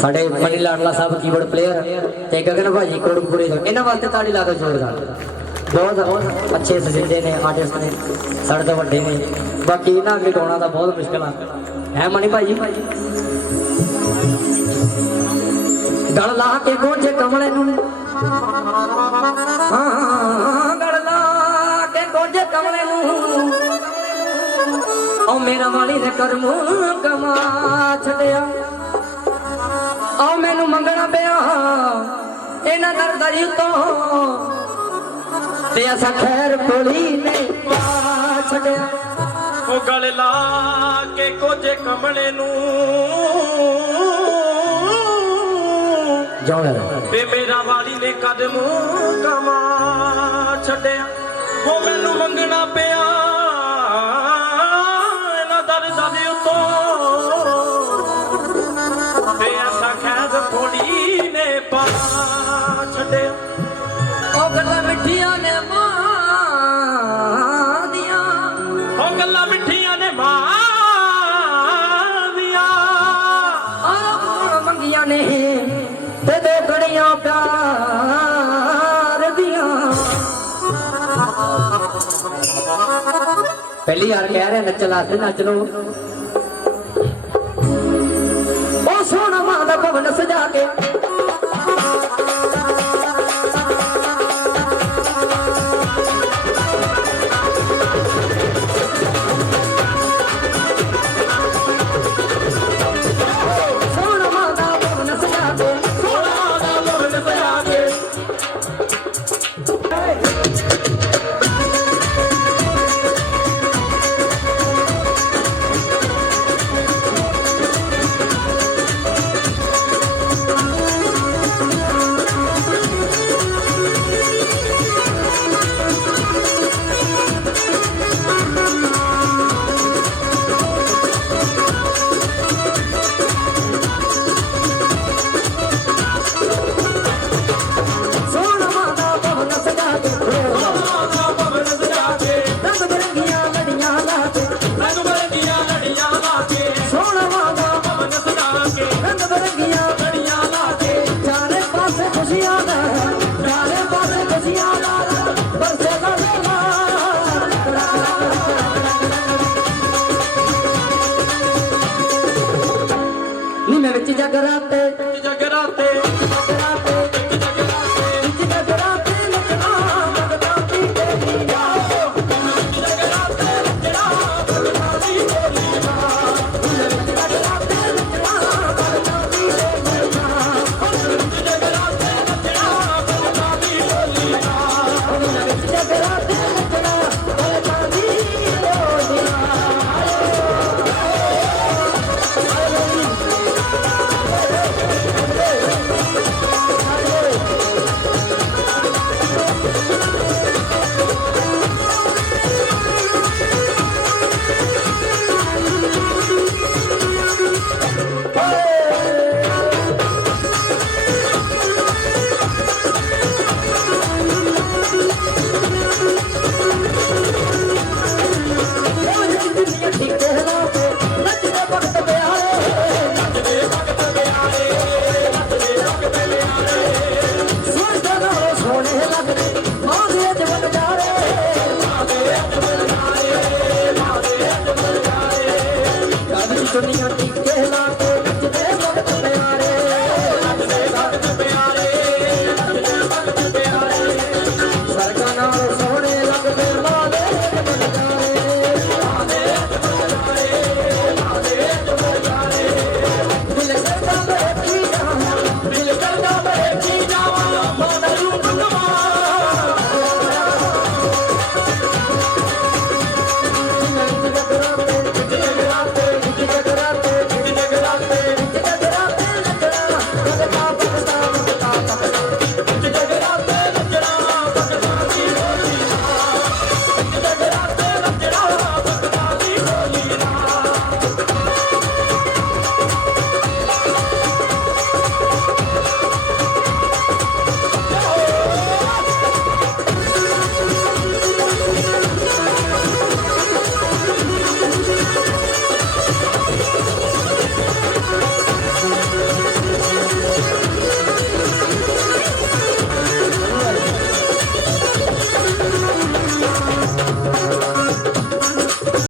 ਸਾਡੇ Mani Ladla Sahib keyboard player ਤੇ ਗਗਨ ਭਾਜੀ ਕੋੜਪੁਰੇ ਇਹਨਾਂ ਵਾਸਤੇ ਤਾੜੀ ਲਾ ਕੇ ਜ਼ੋਰਦਾਰ ਬਹੁਤ ਅੱਛੇ ਸਜਿੰਦੇ ਨੇ ਆਰਟਿਸਟ ਨੇ, ਸਾਡੇ ਤੋਂ ਵੱਡੇ ਨੇ। ਬਾਕੀ ਇਹਨਾਂ ਅੱਗੇ ਗਾਉਣਾ ਤਾਂ ਬਹੁਤ ਮੁਸ਼ਕਲ ਆ। ਹੈ ਮਨੀ ਭਾਜੀ? ਗਲ ਲਾ ਕੇ ਗੋਝੇ ਕਮਲੇ ਨੂੰ। ਹਾਂ ਗਲ ਲਾ ਕੇ ਗੋਝੇ ਕਮਲੇ ਨੂੰ। ਉਹ ਮੇਰਾ ਵਾਲੀ ਨੇ ਕਰਮ ਕਮਾ ਛੱਡਿਆ। ਇਹਨਾਂ ਦਰਦਾਰੀ ਤੋਂ। ਤੇ ਅਸਾਂ ਖੈਰ ਕੋਲੀ ਨਹੀਂ ਪਾ ਛੱਡਿਆ। ਉਹ ਗਲ ਲਾ ਕੇ ਕੋਝੇ ਕਮਲੇ ਨੂੰ। ਜਾਓ ਯਾਰ। ਤੇ ਮੇਰਾ ਵਾਲੀ ਨੇ ਕਦਮ ਕਮਾ ਛੱਡਿਆ। ਉਹ ਮੈਨੂੰ ਮੰਗਣਾ ਪਿਆ। ਇਹਨਾਂ ਦਰਦਾਂ ਦੇ ਉੱਤੋਂ ਗੱਲਾਂ ਮਿੱਠੀਆਂ ਨੇ ਮਾਂ ਦੀਆਂ ਆਹ ਮੰਗੀਆਂ ਨੇ ਤੇ ਦੋ ਘੜੀਆਂ ਪਿਆਰ ਦੀਆਂ। ਪਹਿਲੀ ਵਾਰ ਕਹਿ ਰਿਹਾ ਨੱਚ ਲਾਤੇ ਨੱਚ ਲੋ ਉਹ ਸੋਹਣਾ ਮਾਂ ਦਾ ਭਵਨ ਸਜਾ ਕੇ ਜਗਰਾਤੇ ਜਗਰਾਤੇ ਜਗਰਾਤੇ ਦੁਨੀਆ ਦੀ ਕਹਿਲਾ